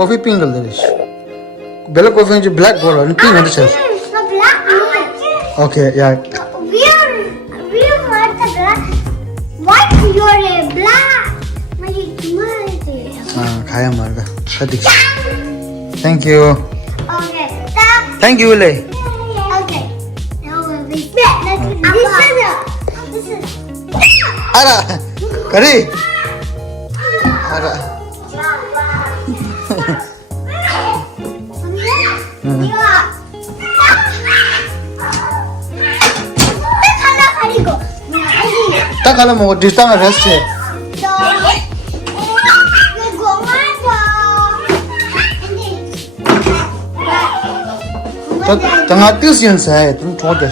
coffee pink color is. Bella coffee is black color and pink on the chest. The black one. Okay, yeah. We want the black. What? You're a black. Kaya marga. Thank you. Okay. Stop. Thank you, Le. Okay. Now we'll be back. This is Ara, Kari. Ara. Tak kalau mau di tangan rest je. Tengah tiusin saya, tu cakap.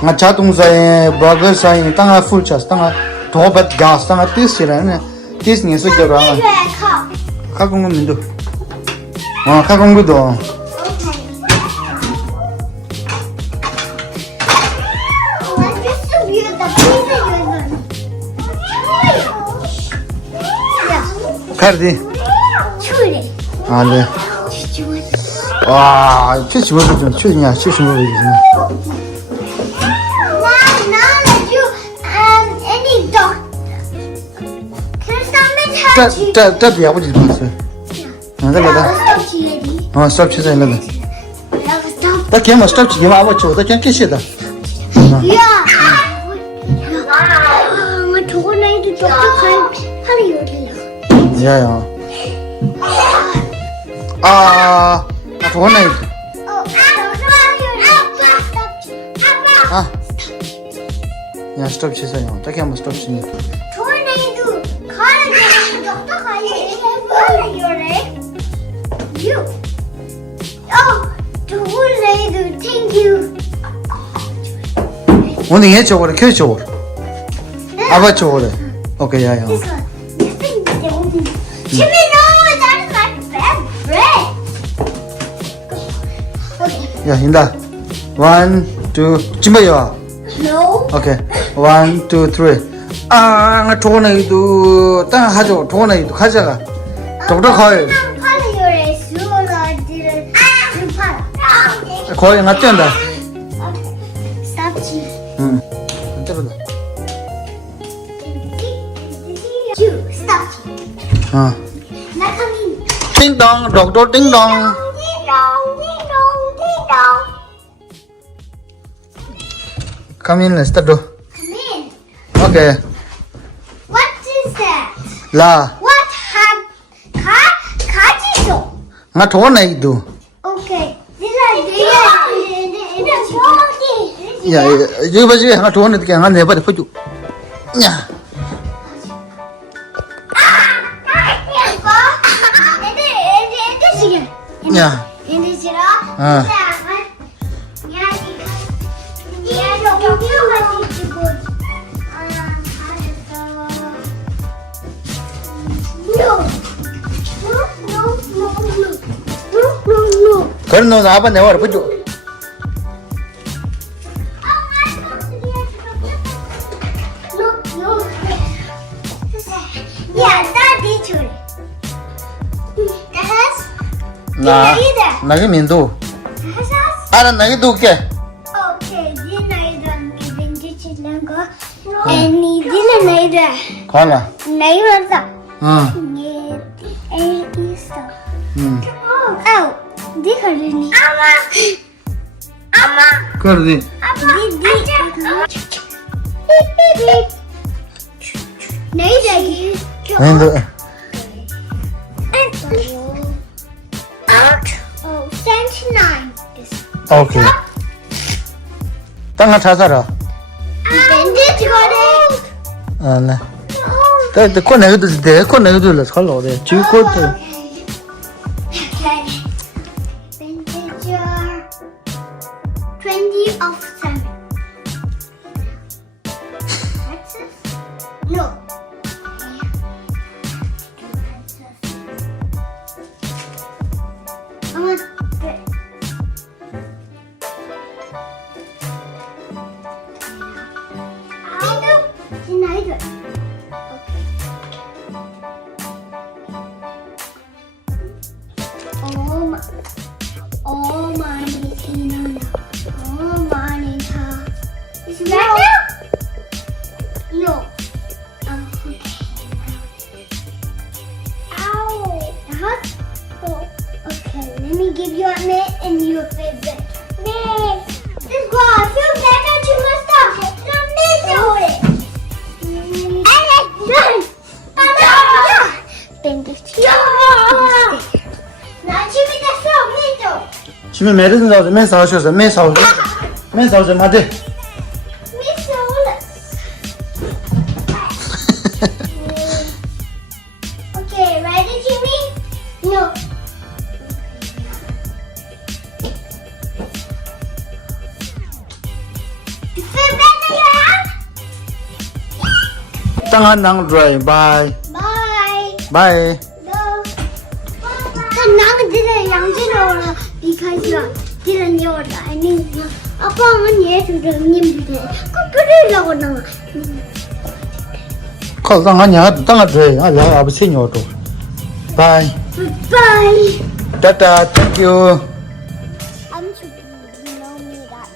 Ngaca tung saya, burger saya, tengah full charge, tengah tobat gas, tengah tiusin lah, tius ni sudah berapa? Kakung mindu. Kakung mindu. Kardi. Ale. 와, 최치 뭐 좀, 최치냐, 최치 뭐 보이지? 자, 아버지 봤어요. 나 스톱 치자, 이러다. 나 걔만 스톱 치기 아버지, 나 그냥 깨시다. 저거 나이도 똑똑한 팔이 여기라. 야야. 저건 나이. 야, 스톱 치세요. 딱 한번 스톱 치니. 저거 나이도 가는 똑똑한 팔이 여래. You. 저거 나이도 thank you. 오늘 얘 저거래, 켜 저거래. 아빠 저거래. 오케이, 야야. This one. Jimmy, no, that is my bad bread. Okay. 야, 인다. 1, 2, 지마야. No. 오케이. 1, 2, 3. 나 저거나 이도 땅 하죠. 저거나 이도 가자가. 저거 거의. 팔이 요래 수어라들을 팔. 거의 나 뛴다. Stop. 응. 안 때려다. You stop. 어. Now come in. 띵동, doktor 띵동. Ding dong, ding dong, ding dong. Come in, let's start. Come in. Okay. What is that? 라. What 가지죠? 나 저거나 이도. Okay. These are the 야, 여기 봐지. 나 저거나 이렇게 한 네 번 보여줘. 야. 야. 그럼 너 아빠 내 와라 보여줘. 나게 민도. 알아, 나게 도게. Okay, din naida vintage langa. Any din naida. 가라. Naida. 응. Ye isa. 응. Oh, di kharni. Ama. 그러지. Naida. 아닌데. Out. Oh, 79. 오케이. 땅을 잘 살아. Vintage 거래. 네. 또 꺼내기도 돼. 꺼내기도 잘 나오네. 지금 Okay. Vintage 20 of 7. That's it? No. I want it. Neither. Right now? No. Okay. Ow. Oh, okay. Let me give you a minute and your favorite. This girl, I feel better to myself. Not miserable. 지금 메르슨 사오죠. 맨 사오셔서 맨 사오죠. 맨 사오죠. 맞대. Okay, ready, Jimmy? No. You feel better, yeah? 땅한 낭 dry. Bye. Bye. Bye. No. The nang didn't young dinner because you didn't know that I need upon yes to the nimble. Go now. 거 땅하냐? 땅아 dry. 야 아버지 녀도. Bye. Bye. Tata. Thank you. I'm sure you know me that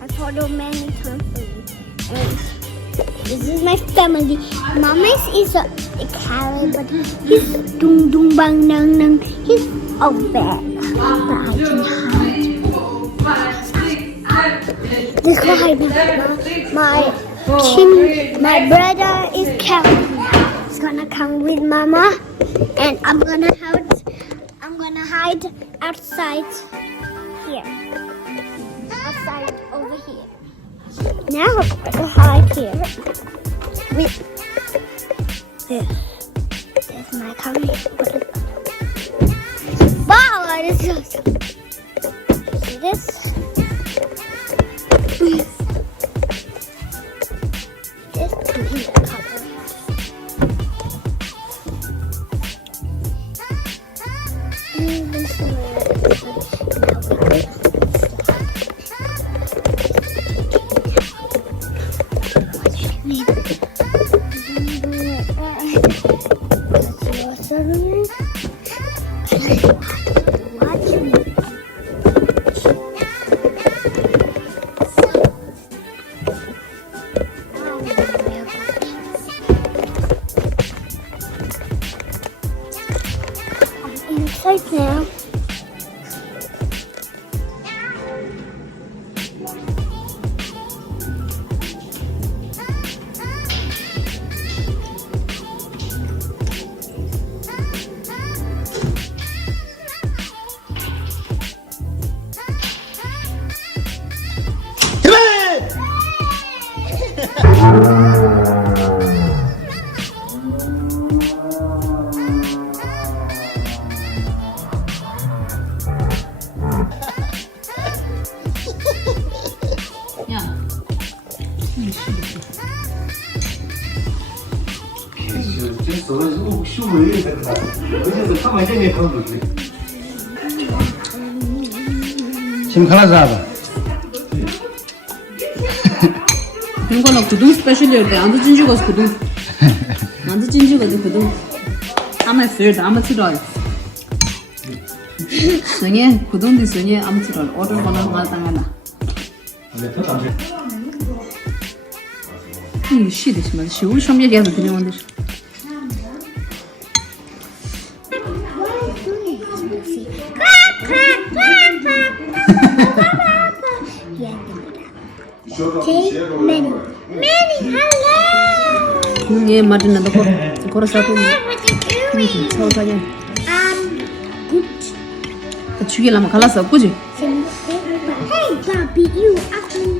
I told you many times. And this is my family. Mama's is a carrot, but he's dung dung bang nang nang. He's a bear, but I can hide. This is my brother is carrot. He's gonna come with Mama, and I'm gonna hide outside here. Outside over here. Now I'm gonna hide here with this. There's my tummy. Wow, this is awesome. See this? This I'm in the cupboard. Inside now. 지금 갈아서 이거는 구동 스페셜일 때 안도 진주가 구동 안도 진주가 구동 아마 쓸다 아마 틀어요 선예 구동도 선예 아마 틀어요 오늘 거는 말 당하나 이 시대지만 시우 좀 얘기해도 되는데 Many, hello. 얘 말은 나도 걸어서고 서울까지 Good. 죽이려면 갈랐어 그지? Hey, Bobby, you ugly.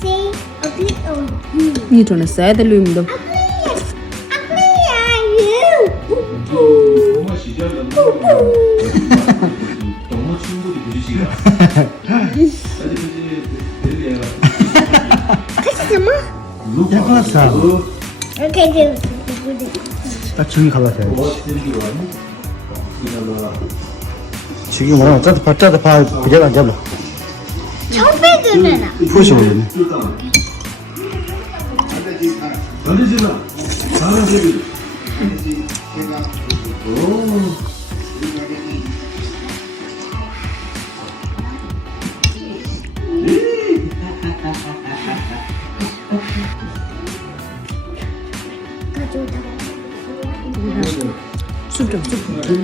Say ugly or you? 이 돈에 써야 될 의미도 Ugly are you? Boo boo. 너무 친구들이 부딪히기가. 야 갈았어. Okay, do. 딱 지금 갈았어. 지금 뭐라 짜다 봐 비례가 안 잡아. 청배들은 부시 올리네. 던지지 마. 다른 제비.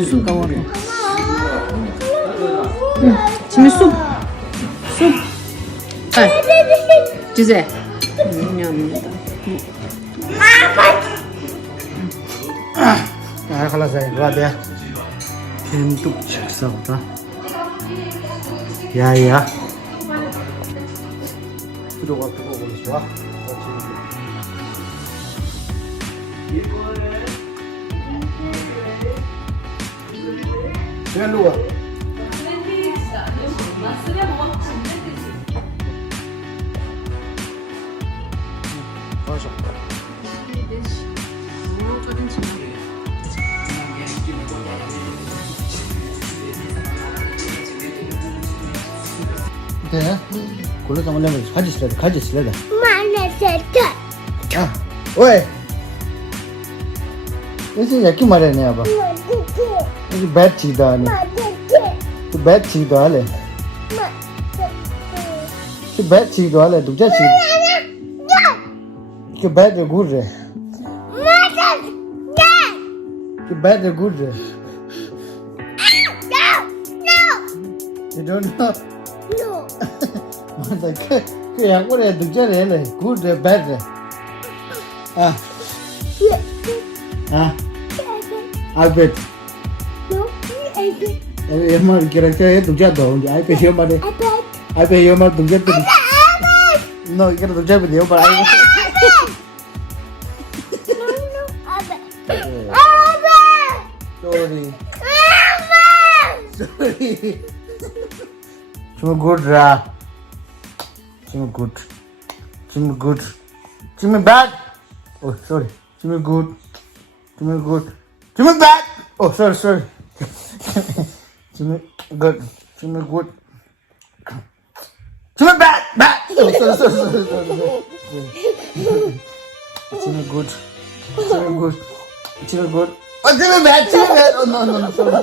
순 까워라. 지민 쑥. 쑥. 아, 주세. 미안합니다. خلاص هاي رابع فهمتك صوتا يا تروح صح فين لوا 네, 골로 담으려면 가지 쓰려다. 아, 왜? 이제 약기 말하네, 아빠. 이제 배트 치다 하네. 또 배트 치다 하래. 또 배트 치다 하래. 두자 치. 그 배트 구르. 그 배트 구르. You don't know? No. Mata ke yang ko le du je le good bad ah ah I bet No. e mar kira ke du ja do ai pe yo ma de ai pe yo ma du je pe no kira du je pe de but I sorry sorry cuma good ra cuma good cuma bad oh sorry cuma good cuma bad oh sorry cuma good cuma bad oh sorry cuma good oh cuma bad oh no sorry